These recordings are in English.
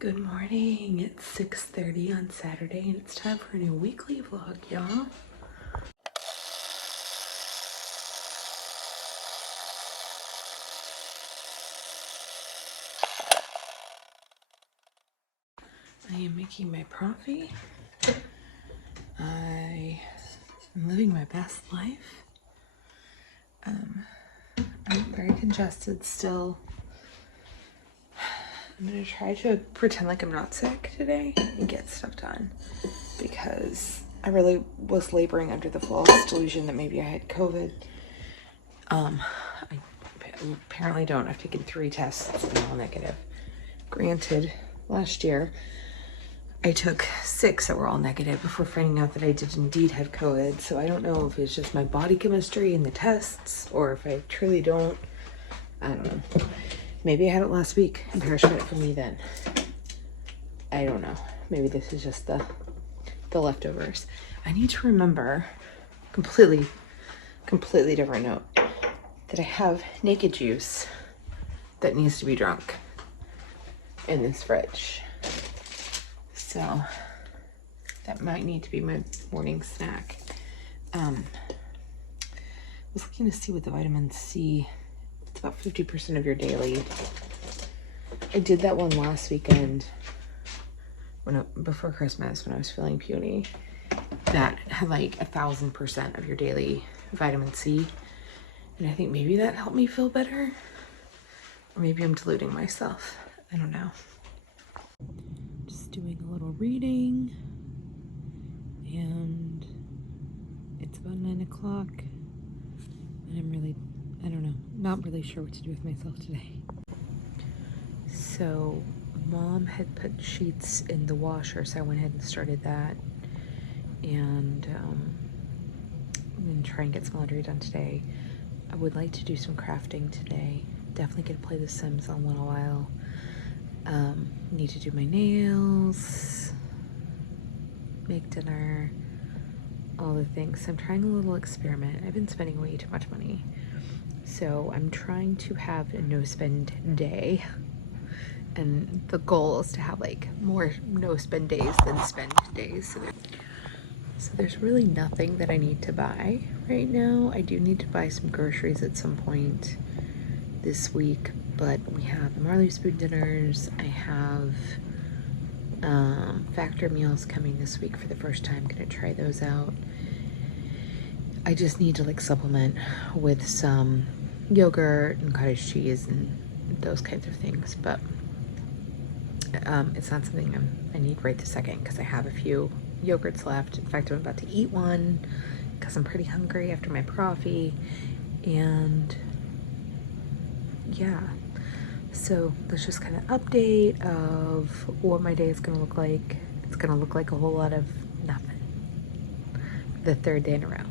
Good morning. It's 6:30 on Saturday and it's time for a new weekly vlog, y'all. I am making my coffee. I am living my best life. I'm very congested still. I'm gonna try to pretend like I'm not sick today and get stuff done because I really was laboring under the false delusion that maybe I had COVID. I apparently don't. I've taken 3 tests and they're all negative. Granted, last year I took 6 that were all negative before finding out that I did indeed have COVID. So I don't know if it's just my body chemistry in the tests or if I truly don't. I don't know. Maybe I had it last week and parachuted it for me then. I don't know. Maybe this is just the leftovers. I need to remember, completely different note, that I have naked juice that needs to be drunk in this fridge. So that might need to be my morning snack. I was looking to see what the vitamin C, it's about 50% of your daily. I did that one last weekend before Christmas when I was feeling puny. That had like 1,000% of your daily vitamin C. And I think maybe that helped me feel better. Or maybe I'm deluding myself. I don't know. Just doing a little reading. And it's about 9 o'clock. And I'm really, I don't know, not really sure what to do with myself today. So Mom had put sheets in the washer, so I went ahead and started that. And I'm gonna try and get some laundry done today. I would like to do some crafting today. Definitely gonna play The Sims in a little while. Need to do my nails, make dinner, all the things. So I'm trying a little experiment. I've been spending way too much money. So I'm trying to have a no spend day. And the goal is to have like more no spend days than spend days. So there's really nothing that I need to buy right now. I do need to buy some groceries at some point this week, but we have the Marley Spoon dinners. I have factor meals coming this week for the first time. Gonna try those out. I just need to like supplement with some yogurt and cottage cheese and those kinds of things, but it's not something I need right this second because I have a few yogurts left. In fact, I'm about to eat one because I'm pretty hungry after my coffee. And yeah, so there's just kind of update of what my day is going to look like. It's going to look like a whole lot of nothing. The 3rd day in a row.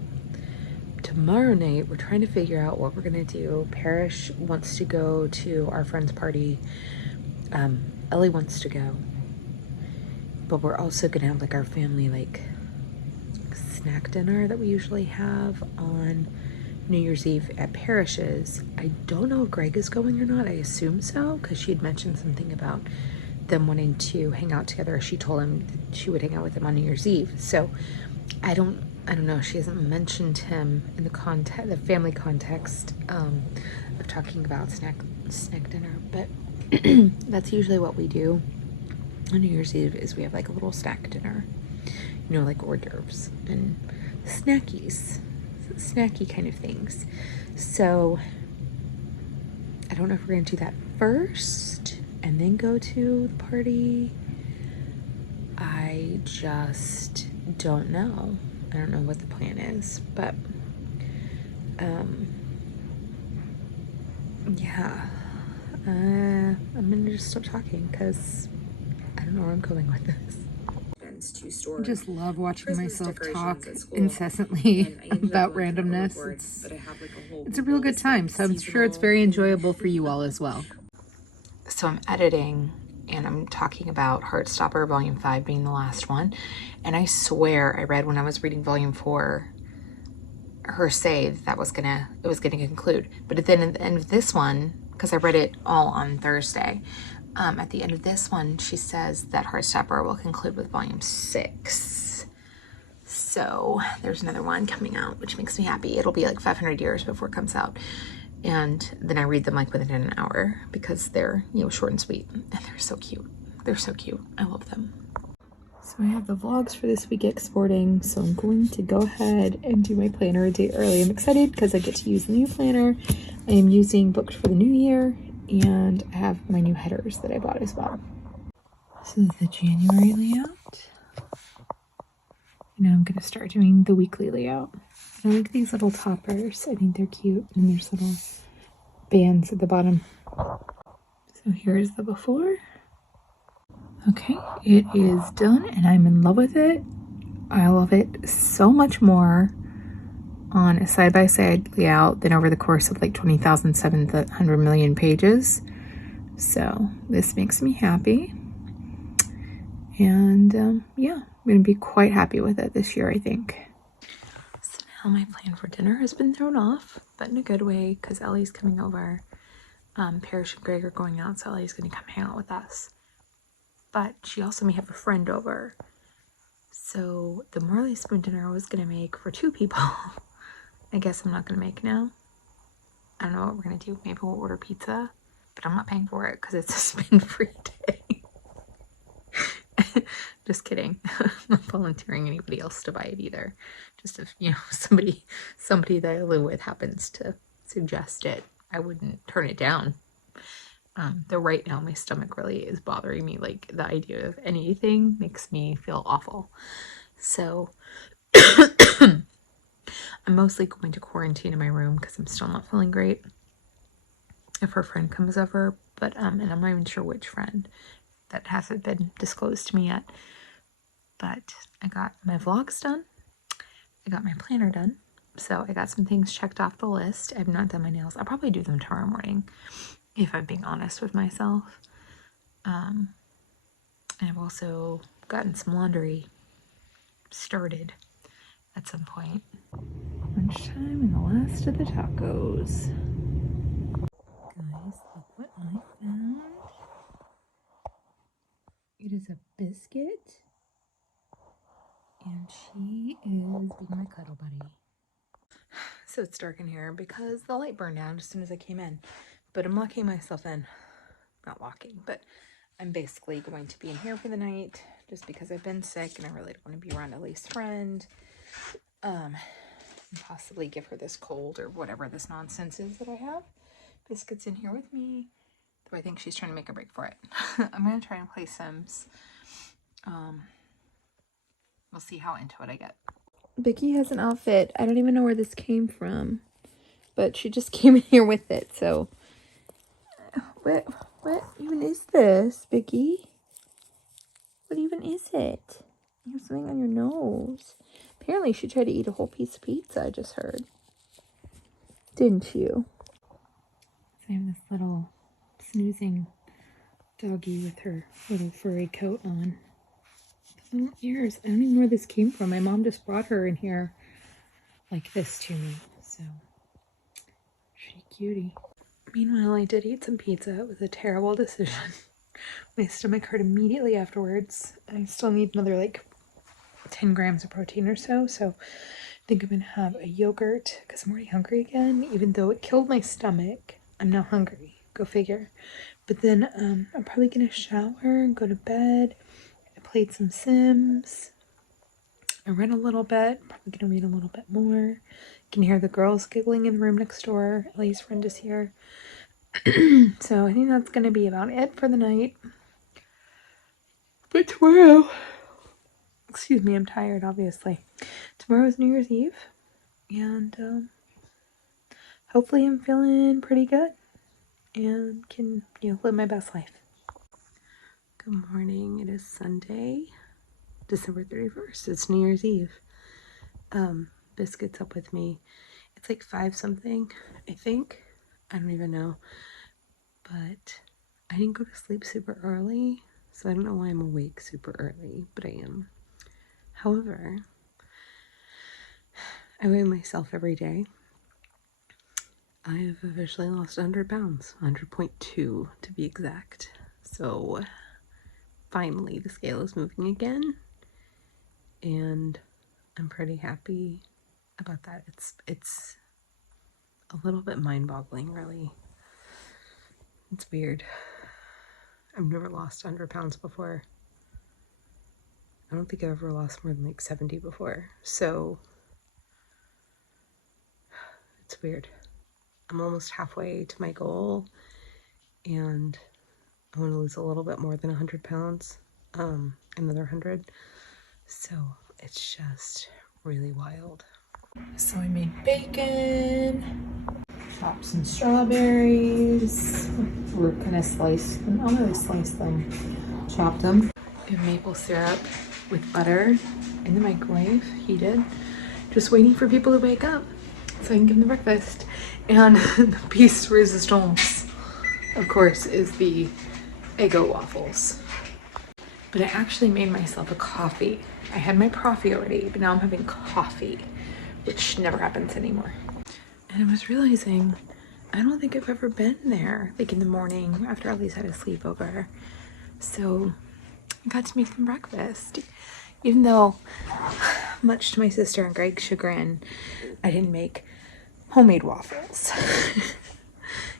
Tomorrow night, we're trying to figure out what we're going to do. Parrish wants to go to our friend's party. Ellie wants to go. But we're also going to have like our family like snack dinner that we usually have on New Year's Eve at Parrish's. I don't know if Greg is going or not. I assume so because she had mentioned something about them wanting to hang out together. She told him she would hang out with him on New Year's Eve. So I don't know. She hasn't mentioned him in the family context of talking about snack dinner. But that's usually what we do on New Year's Eve is we have like a little snack dinner, you know, like hors d'oeuvres and snacky kind of things. So I don't know if we're gonna do that first and then go to the party. I just don't know. I don't know what the plan is, but yeah, I'm gonna just stop talking because I don't know where I'm going with this. I just love watching myself talk incessantly about randomness. It's a real good time, so I'm sure it's very enjoyable for you all as well. So I'm editing and I'm talking about Heartstopper Volume 5 being the last one. And I swear I read when I was reading Volume 4 her say that it was gonna conclude. But then at the end of this one, because I read it all on Thursday, At the end of this one, she says that Heartstopper will conclude with volume 6. So there's another one coming out, which makes me happy. It'll be like 500 years before it comes out. And then I read them like within an hour because they're, you know, short and sweet. And they're so cute. They're so cute. I love them. So I have the vlogs for this week exporting. So I'm going to go ahead and do my planner a day early. I'm excited because I get to use the new planner. I am using Booked for the New Year. And I have my new headers that I bought as well. This is the January layout. Now I'm going to start doing the weekly layout. I like these little toppers. I think they're cute. And there's little bands at the bottom. So here's the before. Okay, it is done and I'm in love with it. I love it so much more on a side-by-side layout than over the course of like 20,700 million pages. So this makes me happy. And yeah, I'm going to be quite happy with it this year, I think. So now my plan for dinner has been thrown off, but in a good way because Ellie's coming over. Parrish and Greg are going out, so Ellie's going to come hang out with us. But she also may have a friend over. So the Marley Spoon dinner I was going to make for 2 people. I guess I'm not going to make now. I don't know what we're going to do. Maybe we'll order pizza. But I'm not paying for it because it's a spin-free day. Just kidding. I'm not volunteering anybody else to buy it either. Just if, you know, somebody that I live with happens to suggest it, I wouldn't turn it down. Though right now my stomach really is bothering me. Like the idea of anything makes me feel awful. So I'm mostly going to quarantine in my room because I'm still not feeling great. If her friend comes over, but and I'm not even sure which friend. That hasn't been disclosed to me yet. But I got my vlogs done. I got my planner done. So I got some things checked off the list. I've not done my nails. I'll probably do them tomorrow morning, if I'm being honest with myself. And I've also gotten some laundry started at some point. Lunchtime and the last of the tacos. Guys, look what I found. It is a biscuit. And she is being my cuddle buddy. So it's dark in here because the light burned out as soon as I came in. But I'm locking myself in. Not locking, but I'm basically going to be in here for the night just because I've been sick and I really don't want to be around Ellie's friend. And possibly give her this cold or whatever this nonsense is that I have. Biscuit's in here with me. Though I think she's trying to make a break for it. I'm going to try and play Sims. We'll see how into it I get. Vicky has an outfit. I don't even know where this came from. But she just came in here with it, so. What even is this, Vicky? What even is it? You have something on your nose. Apparently she tried to eat a whole piece of pizza, I just heard. Didn't you? I have this little snoozing doggy with her little furry coat on. Little ears. I don't even know where this came from. My mom just brought her in here like this to me. So, she cutie. Meanwhile, I did eat some pizza. It was a terrible decision. My stomach hurt immediately afterwards. I still need another like 10 grams of protein or so. So I think I'm going to have a yogurt because I'm already hungry again. Even though it killed my stomach, I'm now hungry. Go figure. But then I'm probably going to shower and go to bed. I played some Sims. I read a little bit. Probably going to read a little bit more. You can hear the girls giggling in the room next door. Ellie's friend is here. So I think that's going to be about it for the night. But tomorrow, excuse me, I'm tired, obviously. Tomorrow is New Year's Eve. And hopefully I'm feeling pretty good. And can, live my best life. Good morning. It is Sunday, December 31st. It's New Year's Eve. Biscuit's up with me. It's like 5 something, I think. I don't even know. But I didn't go to sleep super early, so I don't know why I'm awake super early, but I am. However, I weigh myself every day. I have officially lost 100 pounds, 100.2 to be exact. So finally the scale is moving again, and I'm pretty happy about that. It's a little bit mind-boggling, really. It's weird. I've never lost 100 pounds before. I don't think I've ever lost more than like 70 before. So it's weird. I'm almost halfway to my goal, and I want to lose a little bit more than 100 pounds, another 100. So it's just really wild. So I made bacon, chopped some strawberries. We're gonna slice them. I'm gonna slice them, chop them. And maple syrup with butter in the microwave, heated. Just waiting for people to wake up so I can give them breakfast. And the piece resistance, of course, is the Eggo waffles. But I actually made myself a coffee. I had my coffee already, but now I'm having coffee, which never happens anymore. And I was realizing, I don't think I've ever been there, like in the morning after Ellie's had a sleepover. So I got to make them breakfast. Even though, much to my sister and Greg's chagrin, I didn't make homemade waffles.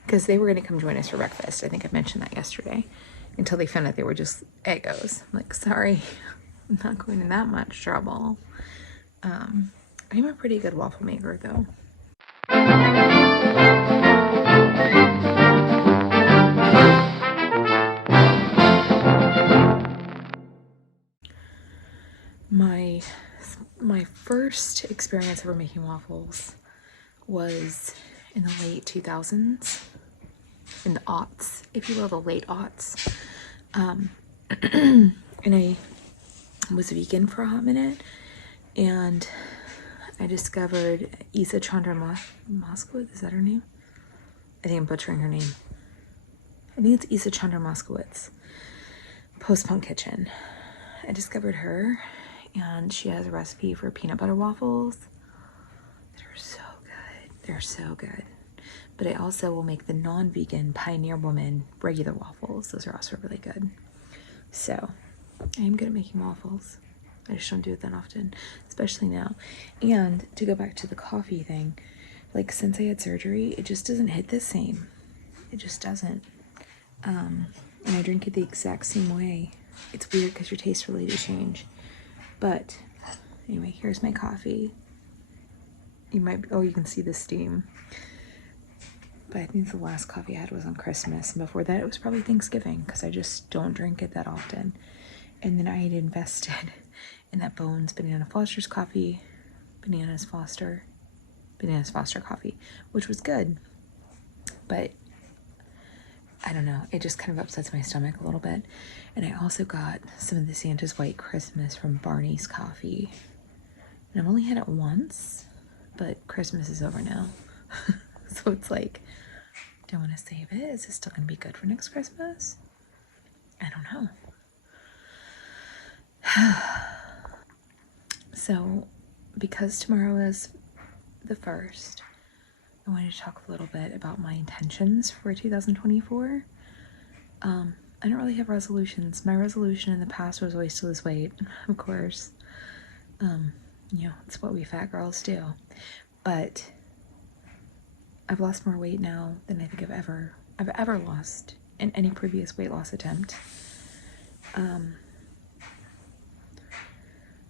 Because they were going to come join us for breakfast. I think I mentioned that yesterday. Until they found out they were just Eggos. I'm like, sorry, I'm not going in that much trouble. I'm a pretty good waffle maker, though. My first experience ever making waffles was in the late 2000s, in the aughts, if you will, the late aughts. And I was vegan for a hot minute, and I discovered Isa Chandra Moskowitz. Is that her name? I think I'm butchering her name. I think it's Isa Chandra Moskowitz. Post-Punk Kitchen. I discovered her, and she has a recipe for peanut butter waffles. They're so good. They're so good. But I also will make the non-vegan Pioneer Woman regular waffles. Those are also really good. So I am good at making waffles. I just don't do it that often, especially now. And to go back to the coffee thing, like since I had surgery, it just doesn't hit the same. It just doesn't. And I drink it the exact same way. It's weird because your tastes really do change. But anyway, here's my coffee. You can see the steam. But I think the last coffee I had was on Christmas. And before that, it was probably Thanksgiving because I just don't drink it that often. And then I had invested in that Bones Banana Foster's coffee, Bananas Foster coffee, which was good. But I don't know, it just kind of upsets my stomach a little bit. And I also got some of the Santa's White Christmas from Barney's Coffee. And I've only had it once, but Christmas is over now. So it's like, do I want to save it? Is it still going to be good for next Christmas? I don't know. So, because tomorrow is the 1st, I wanted to talk a little bit about my intentions for 2024. I don't really have resolutions. My resolution in the past was always to lose weight, of course. It's what we fat girls do. But I've lost more weight now than I think I've ever lost in any previous weight loss attempt.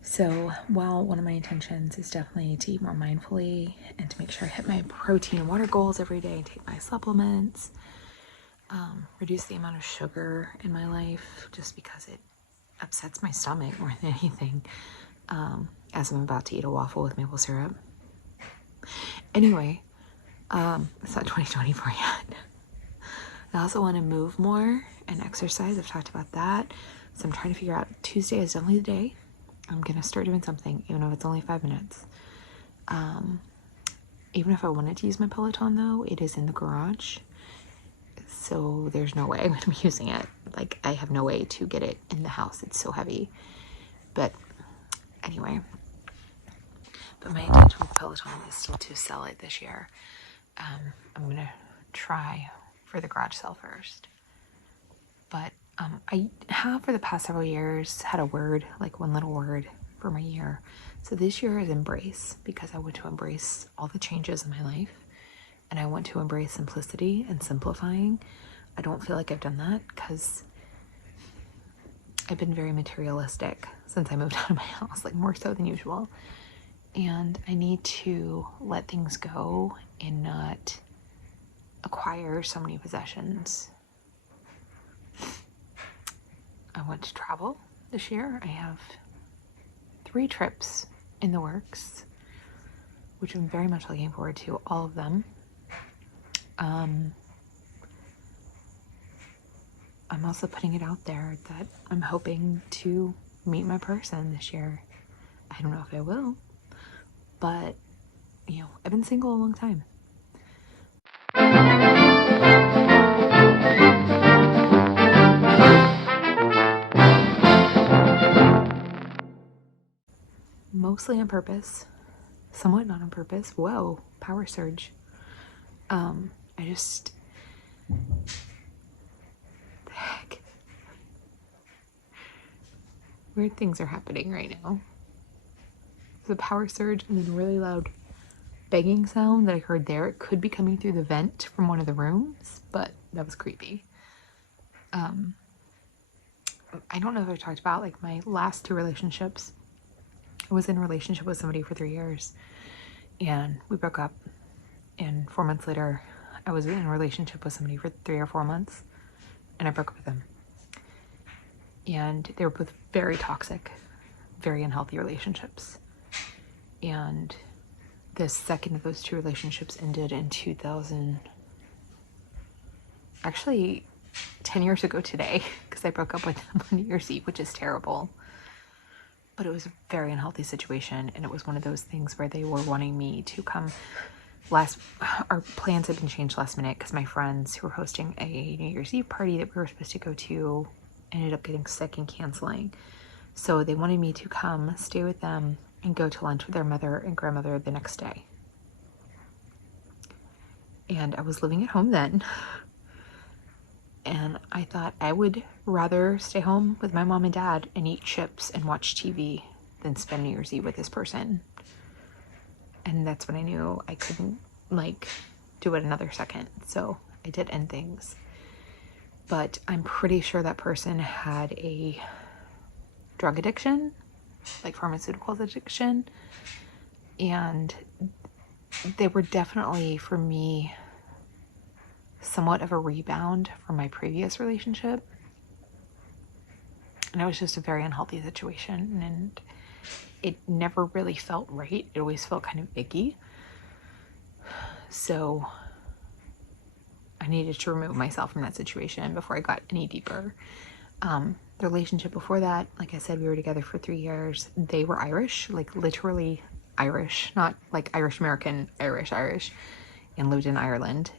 So while one of my intentions is definitely to eat more mindfully and to make sure I hit my protein and water goals every day, take my supplements, reduce the amount of sugar in my life just because it upsets my stomach more than anything, as I'm about to eat a waffle with maple syrup. Anyway, it's not 2024 yet. I also want to move more and exercise. I've talked about that. So I'm trying to figure out, Tuesday is definitely the day. I'm going to start doing something, even if it's only 5 minutes. Even if I wanted to use my Peloton, though, it is in the garage. So there's no way I'm going to be using it. Like, I have no way to get it in the house. It's so heavy. But anyway. But my intention with Peloton is still to sell it this year. I'm going to try for the garage sale first. But I have for the past several years had a word, like one little word for my year. So this year is embrace, because I want to embrace all the changes in my life, and I want to embrace simplicity and simplifying. I don't feel like I've done that because I've been very materialistic since I moved out of my house, like more so than usual. And I need to let things go and not acquire so many possessions. I want to travel this year. I have 3 trips in the works, which I'm very much looking forward to, all of them. I'm also putting it out there that I'm hoping to meet my person this year. I don't know if I will, but, you know, I've been single a long time. Mostly on purpose, somewhat not on purpose. Whoa, power surge. I just, the heck? Weird things are happening right now. There's a power surge and then a really loud begging sound that I heard there. It could be coming through the vent from one of the rooms, but that was creepy. I don't know if I've talked about like my last 2 relationships. I was in a relationship with somebody for 3 years and we broke up, and 4 months later I was in a relationship with somebody for 3 or 4 months and I broke up with them. And they were both very toxic, very unhealthy relationships. And the second of those 2 relationships ended in 2000, actually 10 years ago today, because I broke up with them on New Year's Eve, which is terrible. But it was a very unhealthy situation, and it was one of those things where they were wanting me to come. Our plans had been changed last minute because my friends who were hosting a New Year's Eve party that we were supposed to go to ended up getting sick and canceling. So they wanted me to come stay with them and go to lunch with their mother and grandmother the next day. And I was living at home then. And I thought I would rather stay home with my mom and dad and eat chips and watch TV than spend New Year's Eve with this person. And that's when I knew I couldn't like do it another second. So I did end things. But I'm pretty sure that person had a drug addiction, like pharmaceuticals addiction. And they were definitely, for me, somewhat of a rebound from my previous relationship. And it was just a very unhealthy situation, and it never really felt right. It always felt kind of icky. So I needed to remove myself from that situation before I got any deeper. The relationship before that, like I said, we were together for 3 years. They were Irish, like literally Irish, not like Irish American, Irish, and lived in Ireland.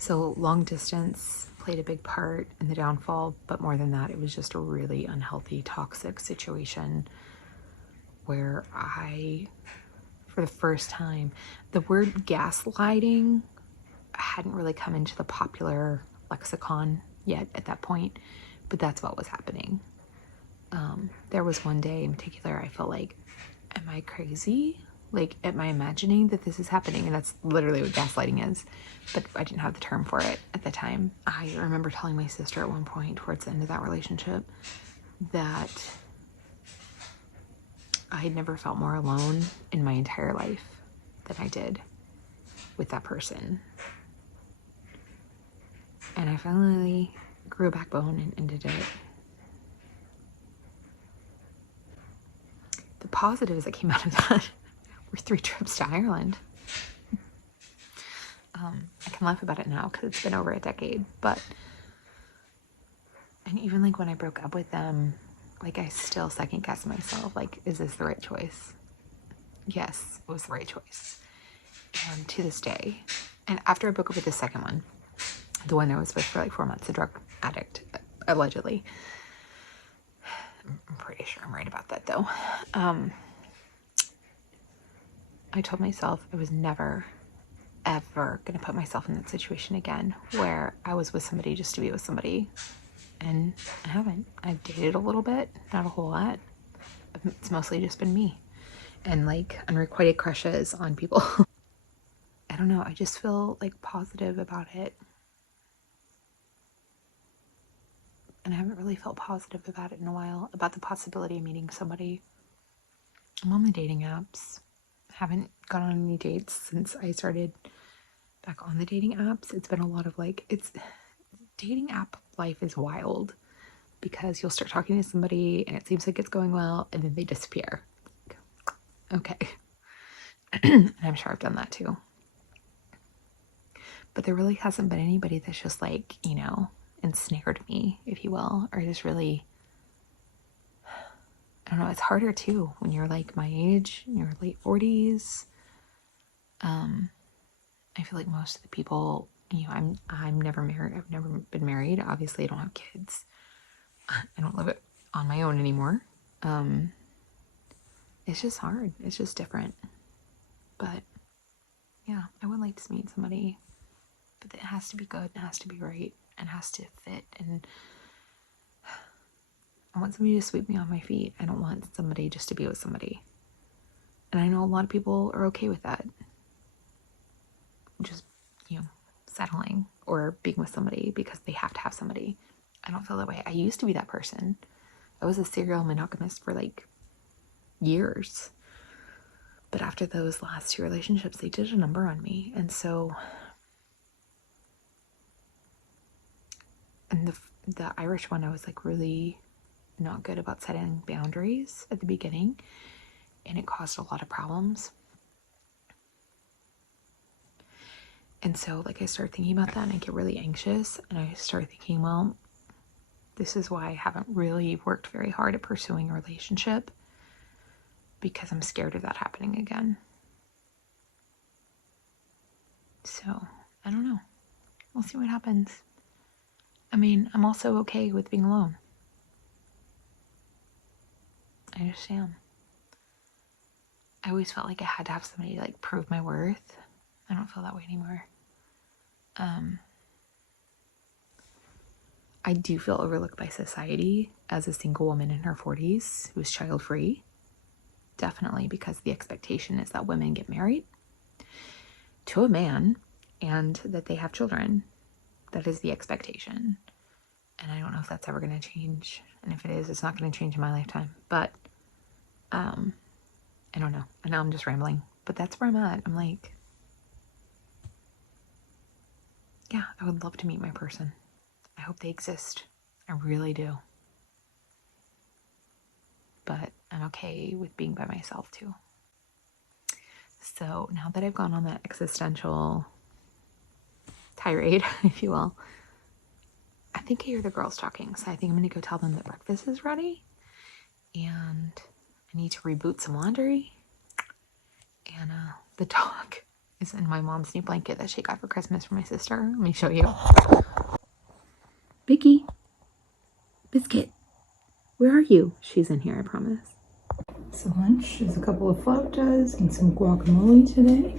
So long distance played a big part in the downfall, but more than that, it was just a really unhealthy, toxic situation where I, for the first time, the word gaslighting hadn't really come into the popular lexicon yet at that point, but that's what was happening. There was one day in particular I felt like, am I crazy? Like, am I imagining that this is happening? And that's literally what gaslighting is, but I didn't have the term for it at the time. I remember telling my sister at one point towards the end of that relationship that I had never felt more alone in my entire life than I did with that person. And I finally grew a backbone and ended it. The positives that came out of that were 3 trips to Ireland. I can laugh about it now because it's been over a decade, but, and even like when I broke up with them, like I still second guess myself, like, is this the right choice? Yes, it was the right choice. And to this day, and after I broke up with the second one, the one I was with for like 4 months, a drug addict, allegedly. I'm pretty sure I'm right about that though. I told myself I was never, ever gonna put myself in that situation again where I was with somebody just to be with somebody. And I haven't. I've dated a little bit, not a whole lot. It's mostly just been me and like unrequited crushes on people. I don't know. I just feel like positive about it. And I haven't really felt positive about it in a while, about the possibility of meeting somebody. I'm on the dating apps. Haven't gone on any dates since I started back on the dating apps. It's been a lot of like, it's dating app life is wild because you'll start talking to somebody and it seems like it's going well and then they disappear. Okay. And I'm sure I've done that too. But there really hasn't been anybody that's just like, you know, ensnared me, if you will, or just really, I don't know, it's harder too when you're like my age, in your late 40s. I feel like most of the people, you know, I'm never married. I've never been married. Obviously, I don't have kids. I don't live it on my own anymore. It's just hard. It's just different. But yeah, I would like to meet somebody, but it has to be good. It has to be right. It has to fit. And I want somebody to sweep me off my feet. I don't want somebody just to be with somebody. And I know a lot of people are okay with that. Just, you know, settling or being with somebody because they have to have somebody. I don't feel that way. I used to be that person. I was a serial monogamist for like years. But after those last 2 relationships, they did a number on me. And so, and the Irish one, I was like really not good about setting boundaries at the beginning. And it caused a lot of problems. And so like I started thinking about that and I get really anxious. And I started thinking, well, this is why I haven't really worked very hard at pursuing a relationship, because I'm scared of that happening again. So, I don't know. We'll see what happens. I mean, I'm also okay with being alone. I just am. I always felt like I had to have somebody to like prove my worth. I don't feel that way anymore. I do feel overlooked by society as a single woman in her 40s who's child-free. Definitely, because the expectation is that women get married to a man and that they have children. That is the expectation. And I don't know if that's ever going to change. And if it is, it's not going to change in my lifetime. But I don't know. I know I'm just rambling. But that's where I'm at. I'm like, yeah, I would love to meet my person. I hope they exist. I really do. But I'm okay with being by myself too. So now that I've gone on that existential tirade, if you will, I think I hear the girls talking. So I think I'm going to go tell them that breakfast is ready. And I need to reboot some laundry. And the dog is in my mom's new blanket that she got for Christmas from my sister. Let me show you. Vicky, Biscuit, where are you? She's in here, I promise. So lunch is a couple of flautas and some guacamole today.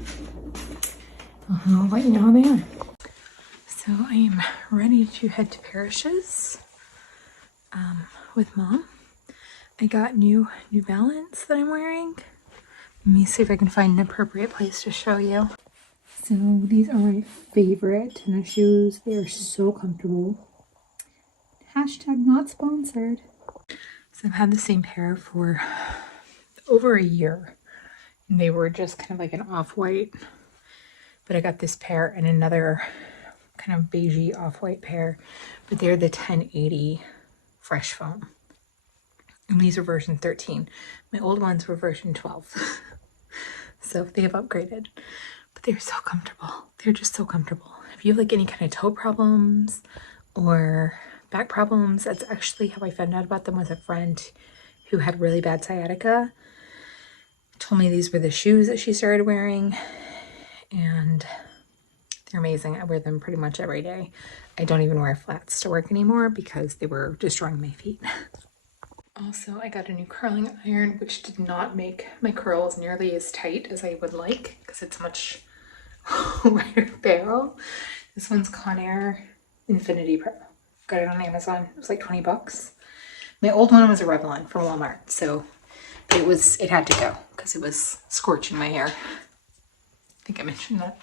I'll let you know how they are. So I am ready to head to Parrish's with Mom. I got New Balance that I'm wearing. Let me see if I can find an appropriate place to show you. So these are my favorite tennis shoes. They are so comfortable. Hashtag not sponsored. So I've had the same pair for over a year. And they were just kind of like an off-white. But I got this pair and another kind of beigey off-white pair. But they're the 1080 Fresh Foam. And these are version 13. My old ones were version 12. So they have upgraded. But they're so comfortable. They're just so comfortable. If you have like any kind of toe problems or back problems, that's actually how I found out about them with a friend who had really bad sciatica. Told me these were the shoes that she started wearing. And they're amazing. I wear them pretty much every day. I don't even wear flats to work anymore because they were destroying my feet. Also, I got a new curling iron, which did not make my curls nearly as tight as I would like because it's much wider barrel. This one's Conair Infinity Pro. Got it on Amazon. It was like 20 bucks. My old one was a Revlon from Walmart, so it had to go because it was scorching my hair. I think I mentioned that.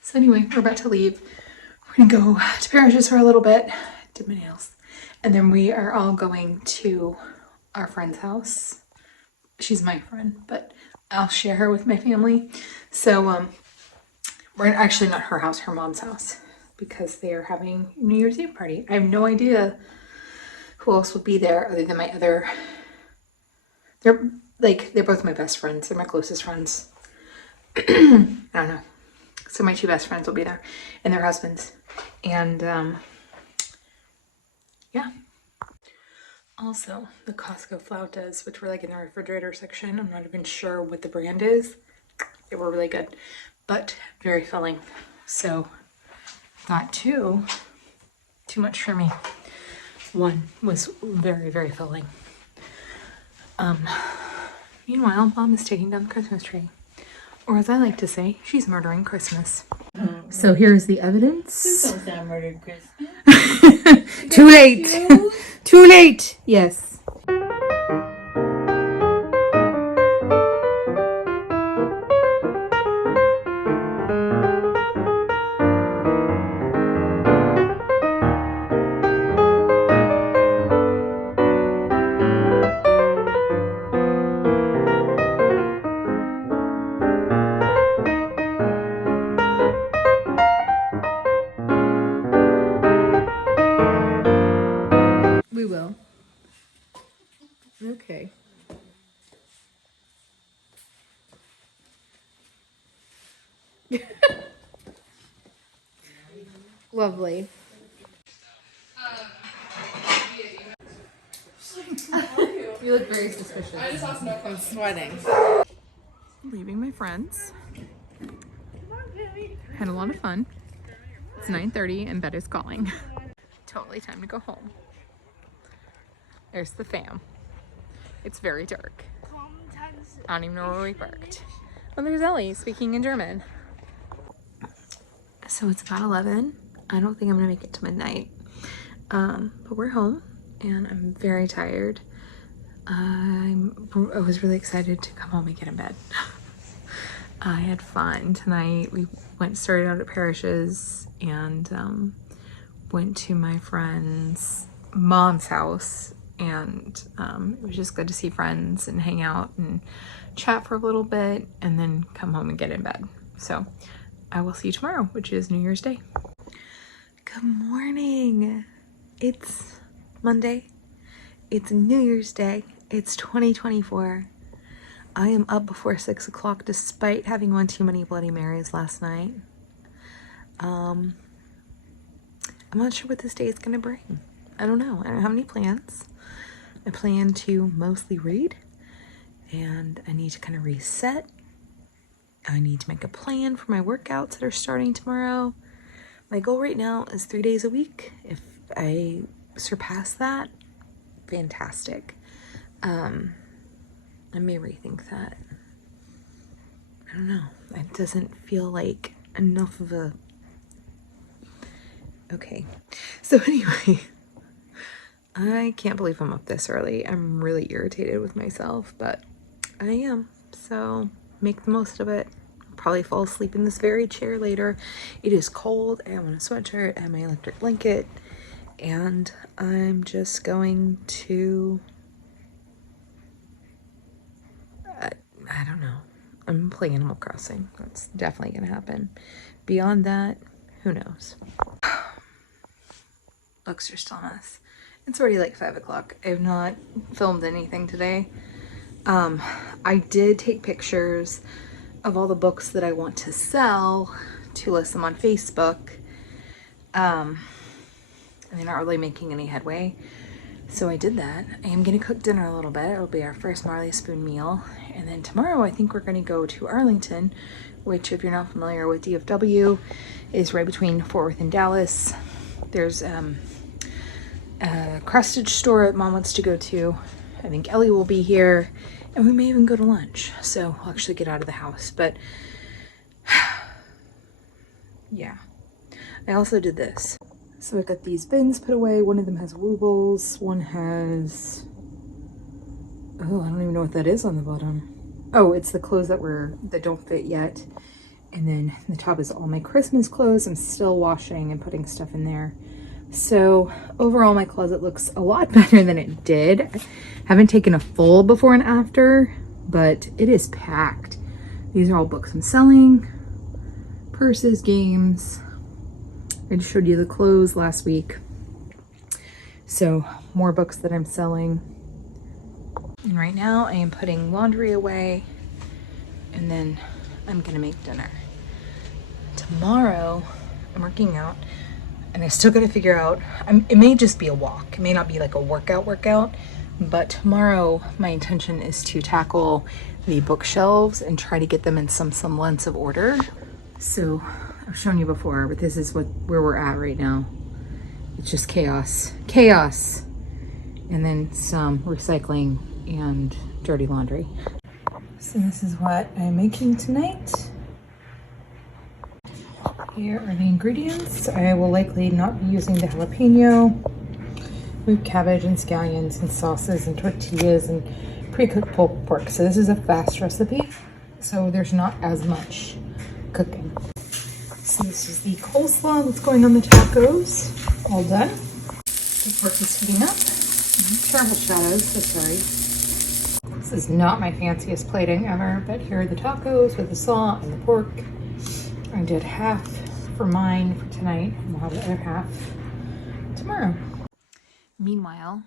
So anyway, we're about to leave. We're gonna go to Parrish's for a little bit, did my nails, and then we are all going to our friend's house. She's my friend, but I'll share her with my family. So we're actually not her house, her mom's house, because they are having New Year's Eve party. I have no idea who else would be there other than my other. They're both my best friends. They're my closest friends. I don't know. So my two best friends will be there, and their husbands, and yeah. Also, the Costco flautas, which were like in the refrigerator section. I'm not even sure what the brand is. They were really good, but very filling. So thought too much for me. One was very, very filling. Meanwhile, Mom is taking down the Christmas tree. Or as I like to say, she's murdering Christmas. So here's the evidence. I murdered Christmas. Too late. Too late. Yes. We will. Okay. Lovely. You look very suspicious. I'm sweating. Leaving my friends. Had a lot of fun. It's 9:30 and bed is calling. Totally time to go home. There's the fam. It's very dark. I don't even know where we parked. Oh, there's Ellie speaking in German. So it's about 11. I don't think I'm gonna make it to midnight. But we're home and I'm very tired. I was really excited to come home and get in bed. I had fun tonight. We started out at Parrish's and went to my friend's mom's house, and it was just good to see friends and hang out and chat for a little bit and then come home and get in bed. So I will see you tomorrow, which is New Year's Day. Good morning. It's Monday. It's New Year's Day. It's 2024. I am up before 6 o'clock despite having one too many Bloody Marys last night. I'm not sure what this day is going to bring. I don't know. I don't have any plans. I plan to mostly read, and I need to kind of reset. I need to make a plan for my workouts that are starting tomorrow. My goal right now is 3 days a week. If I surpass that, fantastic. I may rethink that. I don't know. It doesn't feel like enough of a... Okay. So anyway, I can't believe I'm up this early. I'm really irritated with myself, but I am. So make the most of it. I'll probably fall asleep in this very chair later. It is cold. I have on a sweatshirt and my electric blanket. And I'm just going to... I don't know. I'm playing Animal Crossing. That's definitely going to happen. Beyond that, who knows? Books are still a mess. It's already like 5 o'clock. I have not filmed anything today. I did take pictures of all the books that I want to sell to list them on Facebook. And they're not really making any headway. So I did that. I am going to cook dinner a little bit. It'll be our first Marley Spoon meal. And then tomorrow I think we're going to go to Arlington, which, if you're not familiar with DFW, is right between Fort Worth and Dallas. There's a cross-stitch store that Mom wants to go to. I think Ellie will be here. And we may even go to lunch. So we'll actually get out of the house. But yeah. I also did this. So I got these bins put away. One of them has woobles. One has, oh, I don't even know what that is on the bottom. Oh, it's the clothes that don't fit yet. And then the top is all my Christmas clothes. I'm still washing and putting stuff in there. So overall, my closet looks a lot better than it did. I haven't taken a full before and after, but it is packed. These are all books I'm selling, purses, games. I just showed you the clothes last week. So more books that I'm selling. And right now I am putting laundry away, and then I'm gonna make dinner. Tomorrow I'm working out, and I still gotta figure out, it may just be a walk. It may not be like a workout, but tomorrow my intention is to tackle the bookshelves and try to get them in some semblance of order. So I've shown you before, but this is where we're at right now. It's just chaos. And then some recycling and dirty laundry. So this is what I'm making tonight. Here are the ingredients. I will likely not be using the jalapeno. We have cabbage and scallions and sauces and tortillas and pre-cooked pulled pork. So this is a fast recipe, so there's not as much cooking. So this is the coleslaw that's going on the tacos. All done. The pork is heating up. Terrible shadows, so sorry. This is not my fanciest plating ever, but here are the tacos with the slaw and the pork. I did half for mine for tonight, and we'll have the other half tomorrow. Meanwhile,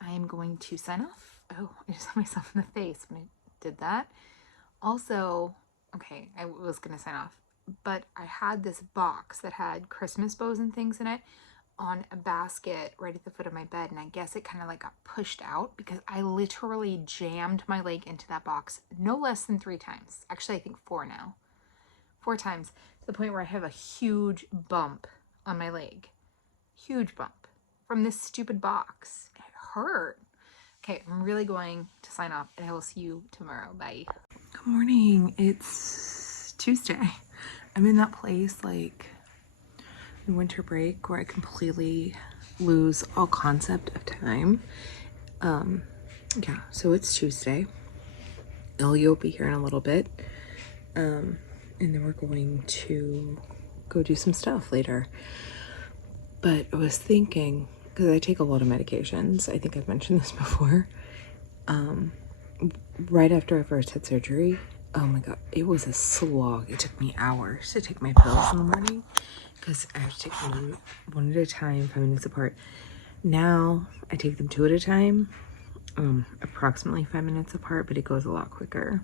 I am going to sign off. Oh, I just hit myself in the face when I did that. Also, okay, I was going to sign off, but I had this box that had Christmas bows and things in it on a basket right at the foot of my bed, and I guess it kind of like got pushed out because I literally jammed my leg into that box no less than 3 times. Actually, I think 4 now. 4 times, to the point where I have a huge bump on my leg. Huge bump from this stupid box. It hurt. Okay, I'm really going to sign off, and I will see you tomorrow. Bye. Good morning. It's Tuesday. I'm in that place like in winter break where I completely lose all concept of time. Yeah, so it's Tuesday. Ilya will be here in a little bit. And then we're going to go do some stuff later. But I was thinking, because I take a lot of medications, I think I've mentioned this before, right after I first had surgery, oh my god, it was a slog. It took me hours to take my pills in the morning because I have to take them one at a time, 5 minutes apart. Now I take them 2 at a time, approximately 5 minutes apart, but it goes a lot quicker.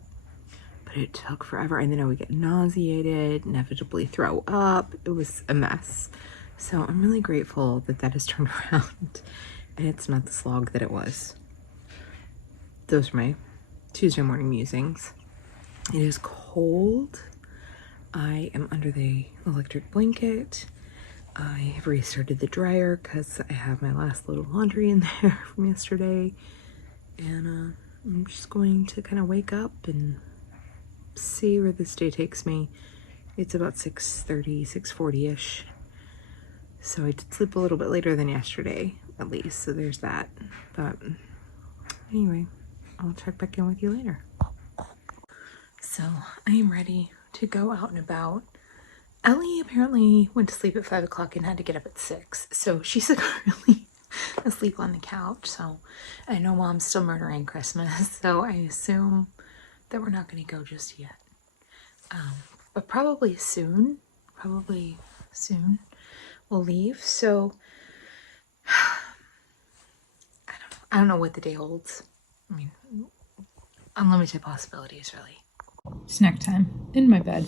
But it took forever, and then I would get nauseated, inevitably throw up. It was a mess. So I'm really grateful that that has turned around and it's not the slog that it was. Those are my Tuesday morning musings. It is cold. I am under the electric blanket. I have restarted the dryer because I have my last load of laundry in there from yesterday. And I'm just going to kind of wake up and see where this day takes me. It's about 6:30, 6:40-ish. So I did sleep a little bit later than yesterday, at least, so there's that. But anyway, I'll check back in with you later. So I am ready to go out and about. Ellie apparently went to sleep at 5 o'clock and had to get up at 6. So she's currently asleep on the couch. So I know Mom's still murdering Christmas. So I assume that we're not going to go just yet. But probably soon. We'll leave. So I don't know what the day holds. I mean, unlimited possibilities, really. Snack time in my bed.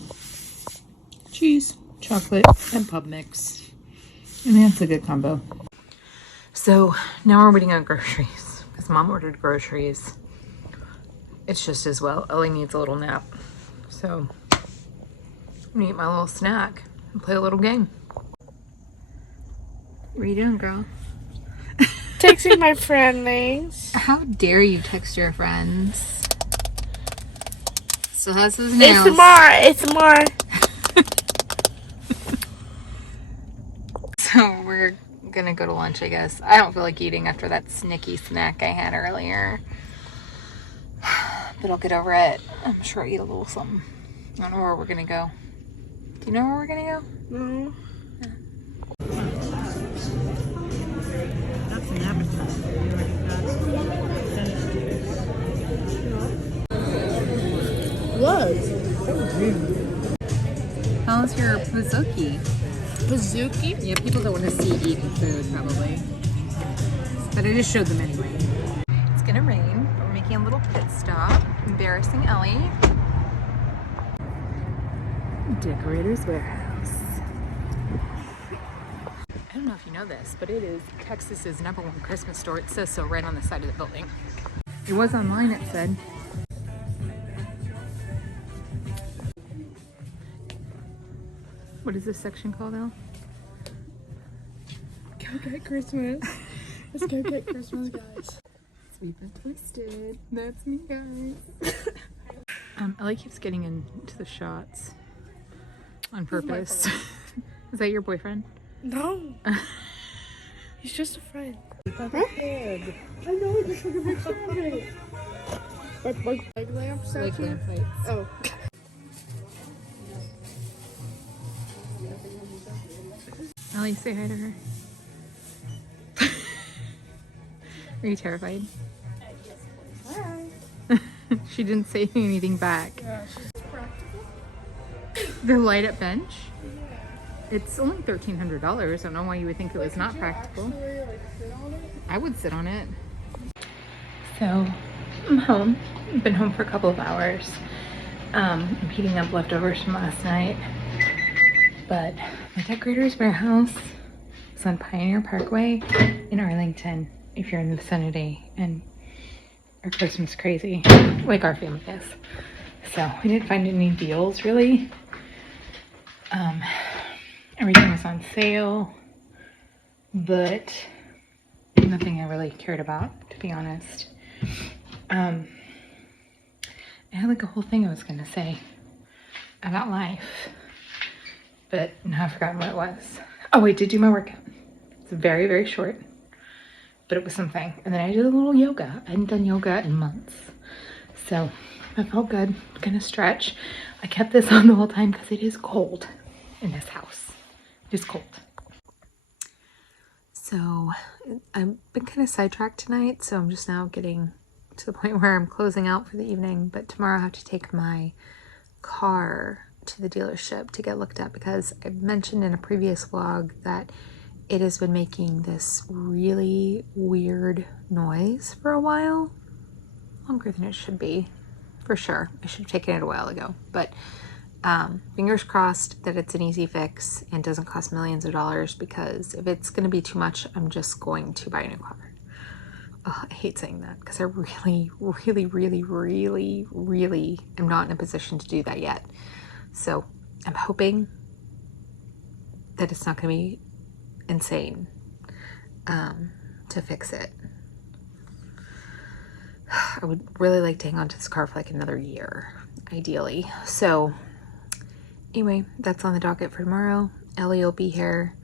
Cheese, chocolate, and pub mix. I mean, that's a good combo. So now we're waiting on groceries because Mom ordered groceries. It's just as well. Ellie needs a little nap. So I'm gonna eat my little snack and play a little game. What are you doing, girl? Texting my friends. How dare you text your friends? Still has his nails. It's more. So we're gonna go to lunch, I guess. I don't feel like eating after that snicky snack I had earlier. But I'll get over it. I'm sure I'll eat a little something. I don't know where we're gonna go. Do you know where we're gonna go? No. That's an appetite. How's your Pazuki? Bazooki? Yeah, people don't want to see eating food, probably. But I just showed them anyway. It's gonna rain, but we're making a little pit stop. Embarrassing Ellie. Decorator's Warehouse. I don't know if you know this, but it is Texas's #1 Christmas store. It says so right on the side of the building. It was online, it said. What is this section called, Elle? Go get Christmas. Let's go get Christmas, guys. Sweet but twisted. That's me, guys. Ellie keeps getting into the shots on purpose. Is that your boyfriend? No. He's just a friend. I know, I just took a picture of it. Like lamp statue? lamp lights. Oh. Ellie, say hi to her. Are you terrified? Hi. She didn't say anything back. Yeah, she's practical. The light up bench? It's only $1,300. I don't know why you would think it was not practical. Actually, like, sit on it? I would sit on it. So, I'm home. I've been home for a couple of hours. I'm heating up leftovers from last night. But my Decorator's Warehouse is on Pioneer Parkway in Arlington, if you're in the vicinity. And our Christmas crazy, like our family is. So, we didn't find any deals, really. Everything was on sale, but nothing I really cared about, to be honest. I had like a whole thing I was gonna say about life, but now I've forgotten what it was. Oh, I did do my workout. It's very, very short, but it was something. And then I did a little yoga. I hadn't done yoga in months, so I felt good. Gonna stretch. I kept this on the whole time because it is cold in this house. It is cold. So I've been kind of sidetracked tonight, so I'm just now getting to the point where I'm closing out for the evening. But tomorrow I have to take my car to the dealership to get looked at because I mentioned in a previous vlog that it has been making this really weird noise for a while. Longer than it should be, for sure. I should have taken it a while ago, but fingers crossed that it's an easy fix and doesn't cost millions of dollars, because if it's going to be too much, I'm just going to buy a new car. Oh, I hate saying that because I really, really, really, really, really am not in a position to do that yet. So I'm hoping that it's not going to be insane to fix it. I would really like to hang on to this car for like another year, ideally. So anyway, that's on the docket for tomorrow. Ellie will be here.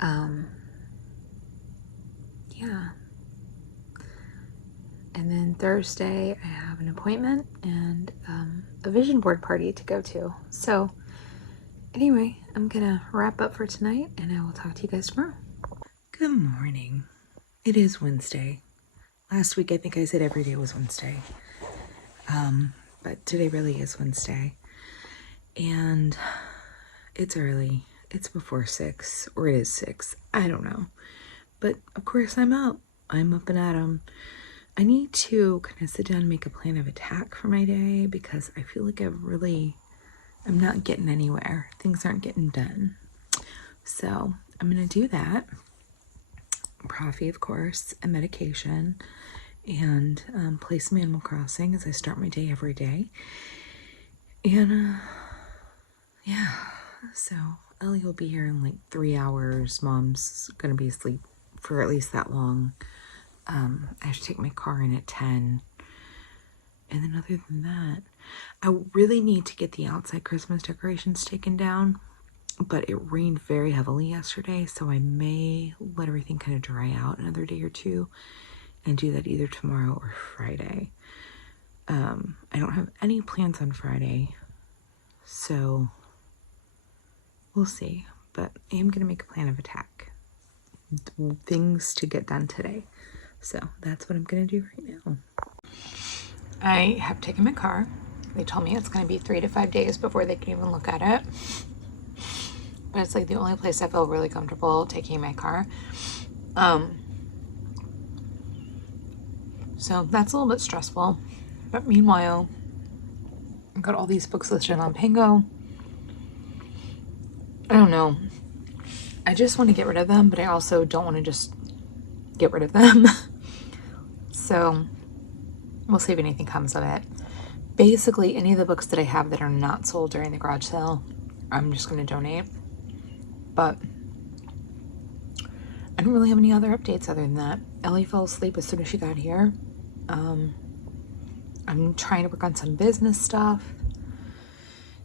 Yeah. And then Thursday, I have an appointment and a vision board party to go to. So anyway, I'm gonna wrap up for tonight and I will talk to you guys tomorrow. Good morning. It is Wednesday. Last week, I think I said every day was Wednesday. But today really is Wednesday. And it's early. It's before 6, or it is 6. I don't know. But of course I'm up. I'm up and at 'em. I need to kind of sit down and make a plan of attack for my day because I feel like I'm not getting anywhere. Things aren't getting done. So I'm going to do that. Coffee, of course, and medication, and play some Animal Crossing as I start my day every day. And yeah, so Ellie will be here in like 3 hours. Mom's gonna be asleep for at least that long. I have to take my car in at 10. And then other than that, I really need to get the outside Christmas decorations taken down but it rained very heavily yesterday, so I may let everything kind of dry out another day or two and do that either tomorrow or Friday. I don't have any plans on Friday, so we'll see, but I am going to make a plan of attack. Things to get done today. So that's what I'm going to do right now. I have taken my car. They told me it's going to be 3 to 5 days before they can even look at it. But it's like the only place I feel really comfortable taking my car. So that's a little bit stressful. But meanwhile, I've got all these books listed on Pango. I don't know. I just want to get rid of them, but I also don't want to just get rid of them. So we'll see if anything comes of it. Basically, any of the books that I have that are not sold during the garage sale, I'm just going to donate. But I don't really have any other updates other than that. Ellie fell asleep as soon as she got here. I'm trying to work on some business stuff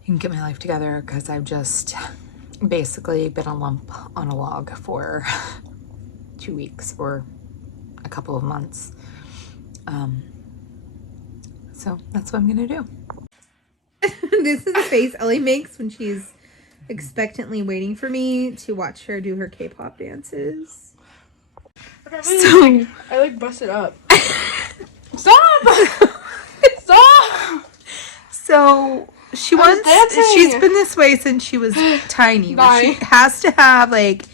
and get my life together because I've just basically been a lump on a log for 2 weeks or a couple of months. So that's what I'm gonna do. This is the face Ellie makes when she's expectantly waiting for me to watch her do her K-pop dances. So I like busted up. Stop! Stop! So she's been this way since she was tiny. Where she has to have like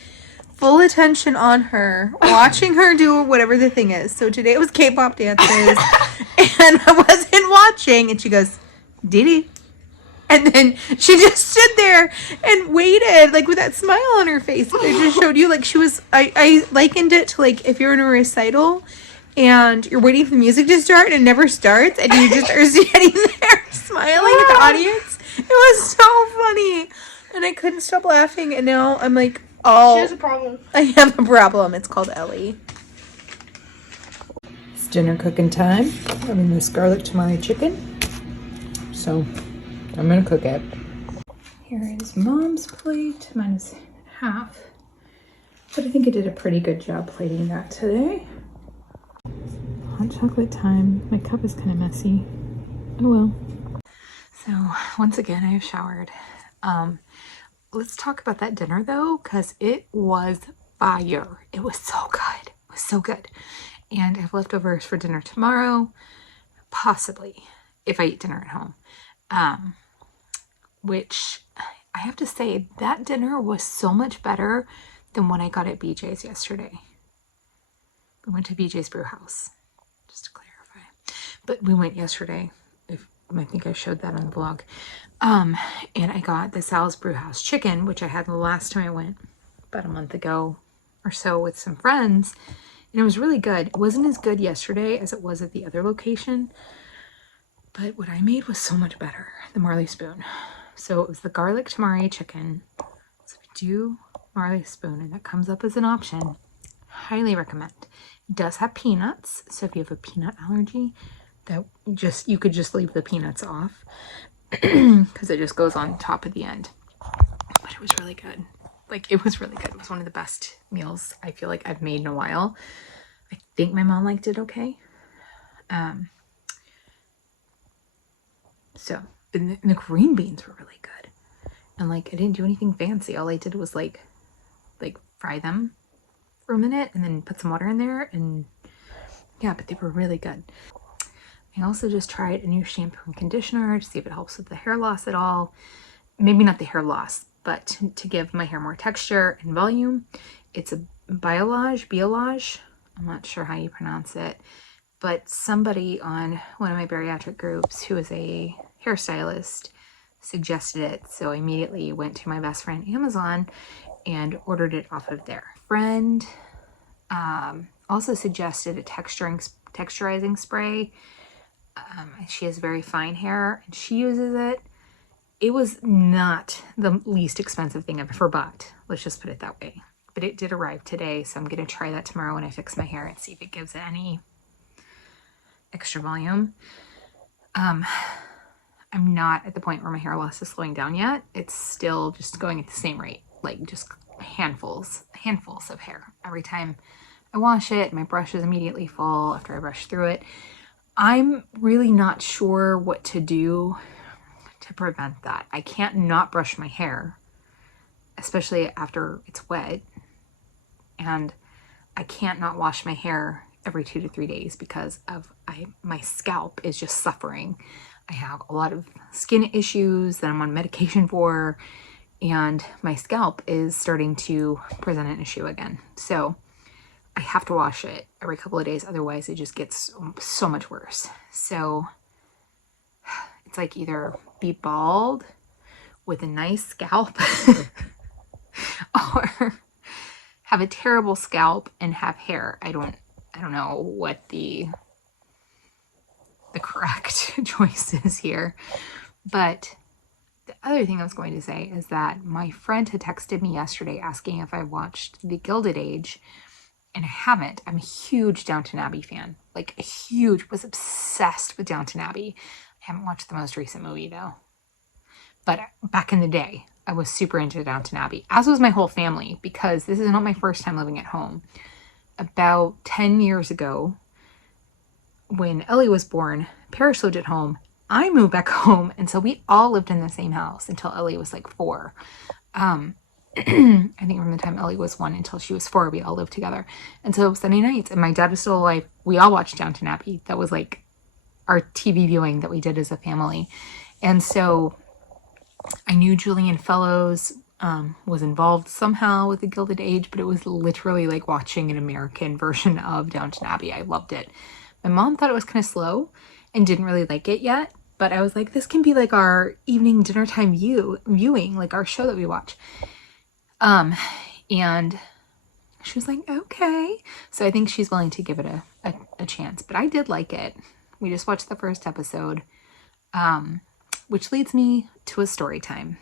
full attention on her, watching her do whatever the thing is. So today it was K-pop dances, and I wasn't watching, and she goes, Deedee. And then she just stood there and waited, like with that smile on her face. It just showed you, like, she was, I likened it to, like, if you're in a recital and you're waiting for the music to start and it never starts, and you just are standing there smiling at the audience. It was so funny. And I couldn't stop laughing, and now I'm like, oh. She has a problem. I have a problem. It's called Ellie. It's dinner cooking time. I'm having this garlic tamale chicken. So I'm gonna cook it. Here is Mom's plate. Mine is half. But I think I did a pretty good job plating that today. Hot chocolate time. My cup is kind of messy. Oh well. So once again, I have showered. Let's talk about that dinner though, because it was fire. It was so good. It was so good. And I have leftovers for dinner tomorrow, possibly, if I eat dinner at home. Which I have to say, that dinner was so much better than what I got at BJ's yesterday. We went to BJ's Brew House, just to clarify. But we went yesterday. I think I showed that on the vlog. And I got the Sal's Brew House chicken, which I had the last time I went, about a month ago or so, with some friends. And it was really good. It wasn't as good yesterday as it was at the other location. But what I made was so much better, the Marley Spoon. So it was the garlic tamari chicken. So we do Marley Spoon, and that comes up as an option. Highly recommend. It does have peanuts, so if you have a peanut allergy, that you could just leave the peanuts off because it just goes on top at the end. But it was really good. Like, it was really good. It was one of the best meals I feel like I've made in a while. I think my mom liked it okay. So, and the green beans were really good. And like, I didn't do anything fancy. All I did was like fry them for a minute and then put some water in there, and yeah, but they were really good. I also just tried a new shampoo and conditioner to see if it helps with the hair loss at all. Maybe not the hair loss, but to give my hair more texture and volume. It's a Biolage. I'm not sure how you pronounce it, but somebody on one of my bariatric groups who is a hairstylist suggested it. So I immediately went to my best friend Amazon and ordered it off of their friend. Also suggested a texturizing spray. She has very fine hair and she uses it. It was not the least expensive thing I've ever bought. Let's just put it that way. But it did arrive today, so I'm going to try that tomorrow when I fix my hair and see if it gives it any extra volume. I'm not at the point where my hair loss is slowing down yet. It's still just going at the same rate, like just handfuls of hair. Every time I wash it, my brush is immediately full after I brush through it. I'm really not sure what to do to prevent that. I can't not brush my hair, especially after it's wet. And I can't not wash my hair every 2 to 3 days because of my scalp is just suffering. I have a lot of skin issues that I'm on medication for, and my scalp is starting to present an issue again. So I have to wash it every couple of days, otherwise it just gets so much worse. So it's like either be bald with a nice scalp or have a terrible scalp and have hair. I don't know what the correct choice is here. But the other thing I was going to say is that my friend had texted me yesterday asking if I watched The Gilded Age, and I haven't. I'm a huge Downton Abbey fan. Like a huge, was obsessed with Downton Abbey. I haven't watched the most recent movie though. But back in the day, I was super into Downton Abbey, as was my whole family, because this is not my first time living at home. About 10 years ago, when Ellie was born, Parrish lived at home. I moved back home, and so we all lived in the same house until Ellie was like 4. I think from the time Ellie was 1 until she was 4, we all lived together. And so Sunday nights, and my dad was still alive, we all watched Downton Abbey. That was like our TV viewing that we did as a family. And so I knew Julian Fellows was involved somehow with The Gilded Age, but it was literally like watching an American version of Downton Abbey. I loved it. My mom thought it was kind of slow and didn't really like it yet, but I was like, this can be like our evening dinner time viewing, like our show that we watch. And she was like, okay. So I think she's willing to give it a chance, but I did like it. We just watched the first episode, which leads me to a story time.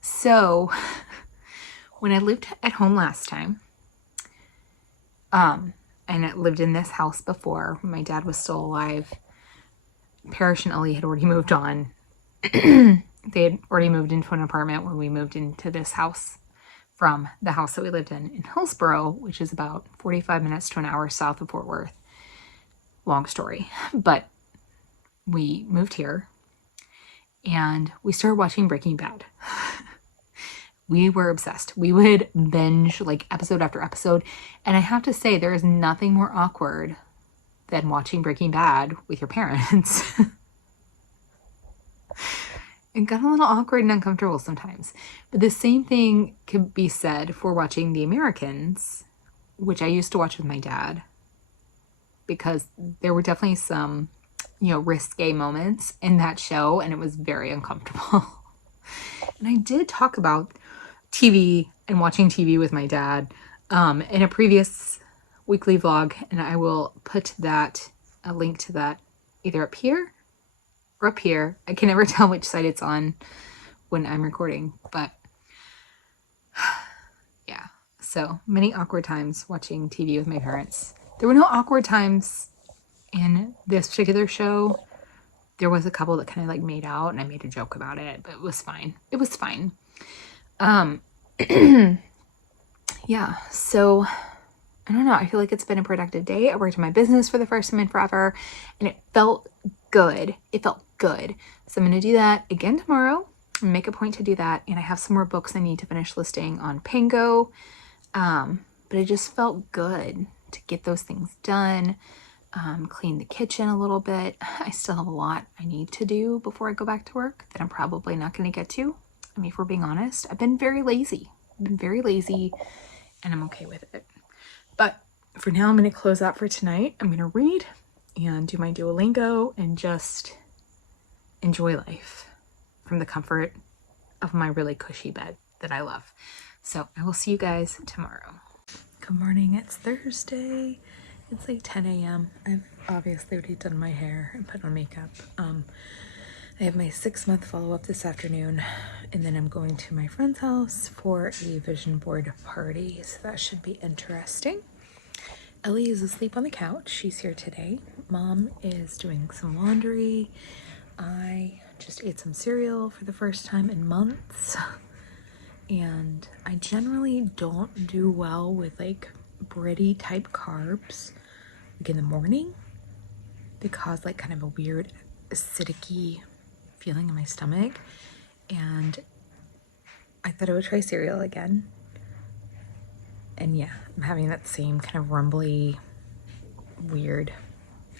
So when I lived at home last time, and I lived in this house before, my dad was still alive, Parrish and Ellie had already moved on. They had already moved into an apartment when we moved into this house from the house that we lived in Hillsboro, which is about 45 minutes to an hour south of Fort Worth. Long story, but we moved here and we started watching Breaking Bad. We were obsessed. We would binge like episode after episode. And I have to say, there is nothing more awkward than watching Breaking Bad with your parents. It got a little awkward and uncomfortable sometimes. But the same thing could be said for watching The Americans, which I used to watch with my dad, because there were definitely some, risque moments in that show, and it was very uncomfortable. And I did talk about TV and watching TV with my dad in a previous weekly vlog, and I will put a link to that either up here or up here. I can never tell which side it's on when I'm recording, but yeah. So many awkward times watching TV with my parents. There were no awkward times in this particular show. There was a couple that kind of like made out, and I made a joke about it, but it was fine. It was fine. Yeah, so I don't know. I feel like it's been a productive day. I worked on my business for the first time in forever, and it felt good. It felt good. So I'm going to do that again tomorrow. Make a point to do that. And I have some more books I need to finish listing on Pango. But it just felt good to get those things done. Clean the kitchen a little bit. I still have a lot I need to do before I go back to work that I'm probably not going to get to. I mean, if we're being honest, I've been very lazy. And I'm okay with it. But for now, I'm going to close out for tonight. I'm going to read and do my Duolingo and just enjoy life from the comfort of my really cushy bed that I love. So I will see you guys tomorrow. Good morning. It's Thursday. It's like 10 a.m. I've obviously already done my hair and put on makeup. I have my 6-month follow-up this afternoon, and then I'm going to my friend's house for a vision board party, so that should be interesting. Ellie is asleep on the couch. She's here today. Mom is doing some laundry. I just ate some cereal for the first time in months. And I generally don't do well with like bready type carbs like in the morning. They cause like kind of a weird acidic-y feeling in my stomach. And I thought I would try cereal again. And yeah, I'm having that same kind of rumbly, weird,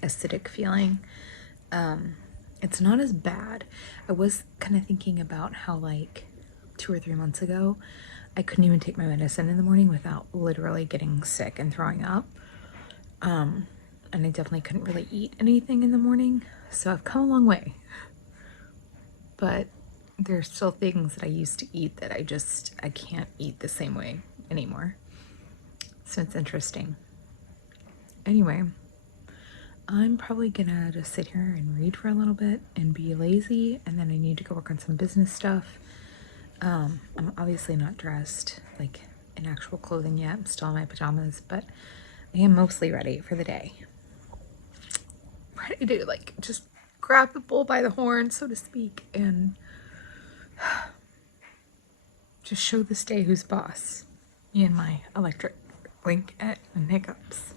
acidic feeling. It's not as bad. I was kind of thinking about how like 2 or 3 months ago, I couldn't even take my medicine in the morning without literally getting sick and throwing up. And I definitely couldn't really eat anything in the morning. So I've come a long way. But there's still things that I used to eat that I can't eat the same way anymore. So it's interesting. Anyway, I'm probably gonna just sit here and read for a little bit and be lazy, and then I need to go work on some business stuff. I'm obviously not dressed like in actual clothing yet. I'm still in my pajamas, but I am mostly ready for the day. Ready to like just grab the bull by the horn, so to speak, and just show this day who's boss. Me and my electric blanket and hiccups.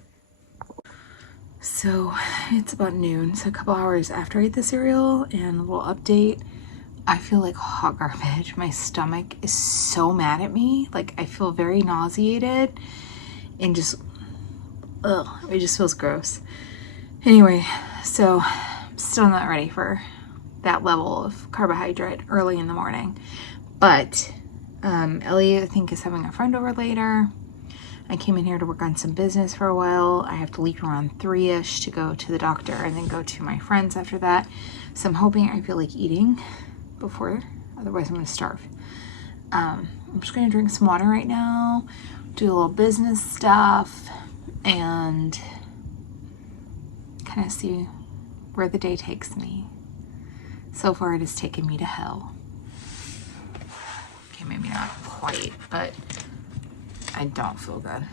So it's about noon, so a couple hours after I ate the cereal, and a little update. I feel like hot garbage. My stomach is so mad at me. Like I feel very nauseated and just, it just feels gross. Anyway, so I'm still not ready for that level of carbohydrate early in the morning. But Ellie, I think, is having a friend over later. I came in here to work on some business for a while. I have to leave around 3-ish to go to the doctor and then go to my friends after that. So I'm hoping I feel like eating before, otherwise I'm gonna starve. I'm just gonna drink some water right now, do a little business stuff, and kind of see where the day takes me. So far it has taken me to hell. Okay, maybe not quite, but I don't feel good.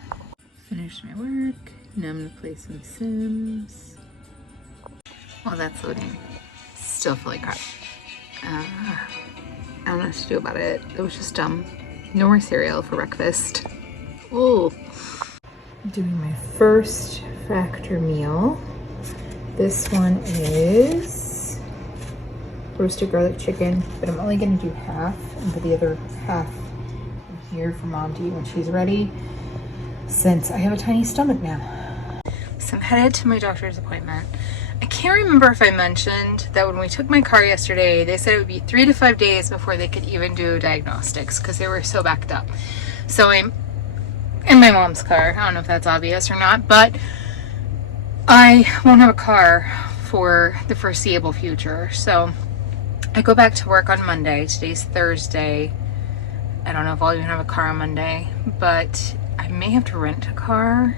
Finished my work. Now I'm gonna play some Sims. While that's loading, still feel like crap. I don't know what to do about it. It was just dumb. No more cereal for breakfast. Ooh. Doing my first Factor meal. This one is roasted garlic chicken, but I'm only gonna do half and put the other half here for Mom to eat when she's ready, since I have a tiny stomach now. So I'm headed to my doctor's appointment. I can't remember if I mentioned that when we took my car yesterday, they said it would be 3 to 5 days before they could even do diagnostics because they were so backed up. So I'm in my mom's car. I don't know if that's obvious or not, but I won't have a car for the foreseeable future. So I go back to work on Monday. Today's Thursday. I don't know if I'll even have a car on Monday, but I may have to rent a car.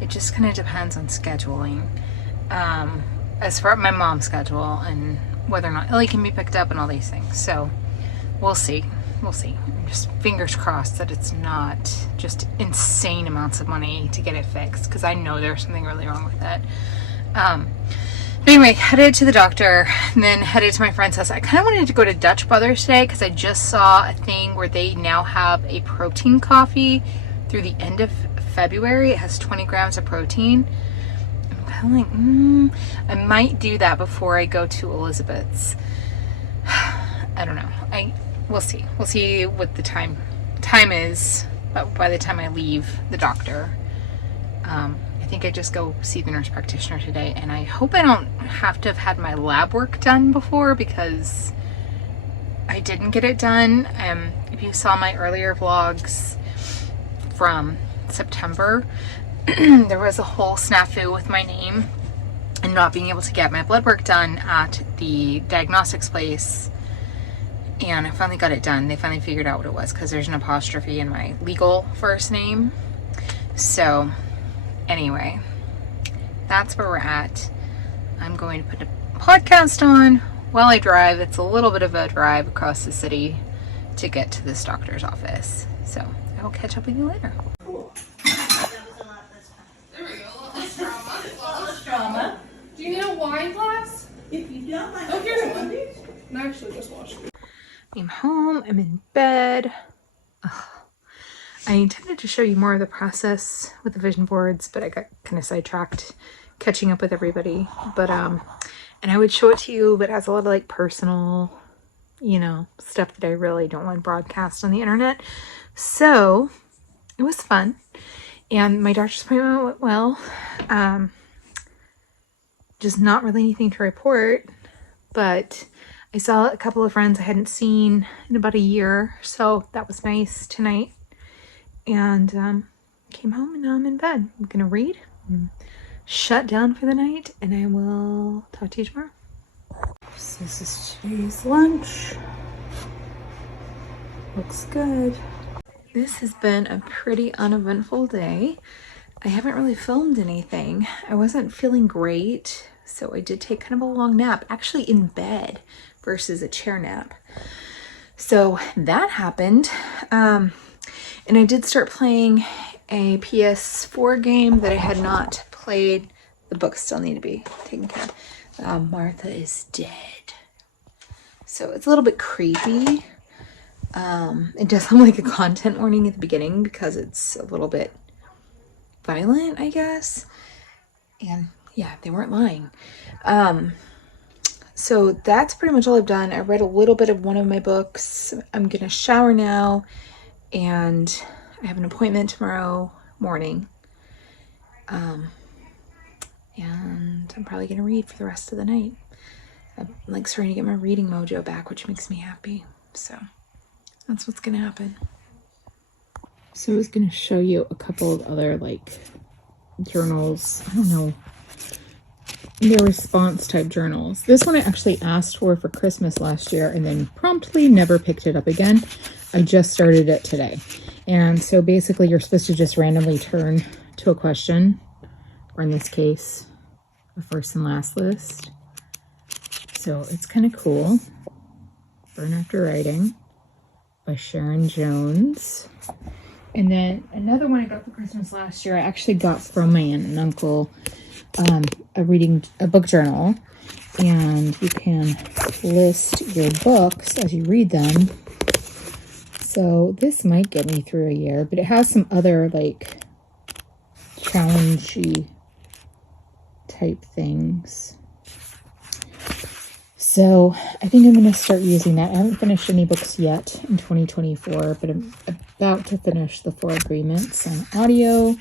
It just kind of depends on scheduling. As far as my mom's schedule and whether or not Ellie can be picked up and all these things. So we'll see. We'll see. Just fingers crossed that it's not just insane amounts of money to get it fixed, because I know there's something really wrong with it. But anyway, headed to the doctor and then headed to my friend's house. I kind of wanted to go to Dutch Brothers today because I just saw a thing where they now have a protein coffee through the end of February. It has 20 grams of protein. I'm kind of like, I might do that before I go to Elizabeth's. I don't know. We'll see. We'll see what the time is by the time I leave the doctor. I think I just go see the nurse practitioner today, and I hope I don't have to have had my lab work done before, because I didn't get it done. If you saw my earlier vlogs from September, there was a whole snafu with my name and not being able to get my blood work done at the diagnostics place. And I finally got it done. They finally figured out what it was because there's an apostrophe in my legal first name. So anyway, that's where we're at. I'm going to put a podcast on while I drive, it's a little bit of a drive across the city to get to this doctor's office. So I will catch up with you later. There we go. Less drama. Less drama. Do you need a wine glass? If you don't mind. Oh, here's one. No, actually, just washed it. I'm home. I'm in bed. Ugh. I intended to show you more of the process with the vision boards, but I got kind of sidetracked catching up with everybody. But and I would show it to you, but it has a lot of like personal, you know, stuff that I really don't want broadcast on the internet. So it was fun. And my doctor's appointment went well. Just not really anything to report, but I saw a couple of friends I hadn't seen in about a year, so that was nice tonight. And came home and now I'm in bed. I'm gonna read and shut down for the night, and I will talk to you tomorrow. So this is today's lunch. Looks good. This has been a pretty uneventful day. I haven't really filmed anything. I wasn't feeling great, so I did take kind of a long nap, actually in bed versus a chair nap. So that happened. And I did start playing a PS4 game that I had not played. The books still need to be taken care of. Martha is dead. So it's a little bit creepy. It does have like a content warning at the beginning because it's a little bit violent, I guess. And yeah, they weren't lying. So that's pretty much all I've done. I read a little bit of one of my books. I'm gonna shower now, and I have an appointment tomorrow morning. And I'm probably gonna read for the rest of the night. I'm like starting to get my reading mojo back, which makes me happy. So that's what's gonna happen. So I was gonna show you a couple of other like journals. I don't know. They're response type journals. This one I actually asked for Christmas last year and then promptly never picked it up again. I just started it today. And so basically you're supposed to just randomly turn to a question, or in this case, a first and last list. So it's kind of cool. Burn After Writing by Sharon Jones. And then another one I got for Christmas last year, I actually got from my aunt and uncle, a book journal, and you can list your books as you read them. So this might get me through a year, but it has some other like challengey type things. So I think I'm going to start using that. I haven't finished any books yet in 2024, but I'm about to finish The Four Agreements on audio.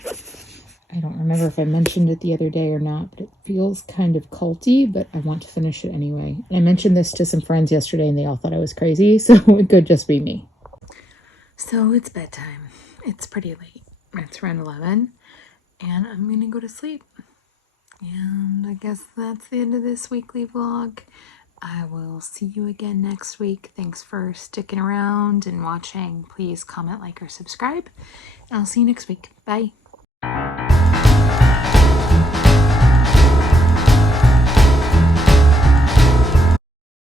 I don't remember if I mentioned it the other day or not, but it feels kind of culty, but I want to finish it anyway. And I mentioned this to some friends yesterday and they all thought I was crazy, so it could just be me. So it's bedtime. It's pretty late. It's around 11, and I'm going to go to sleep. And I guess that's the end of this weekly vlog. I will see you again next week. Thanks for sticking around and watching. Please comment, like, or subscribe. I'll see you next week. Bye.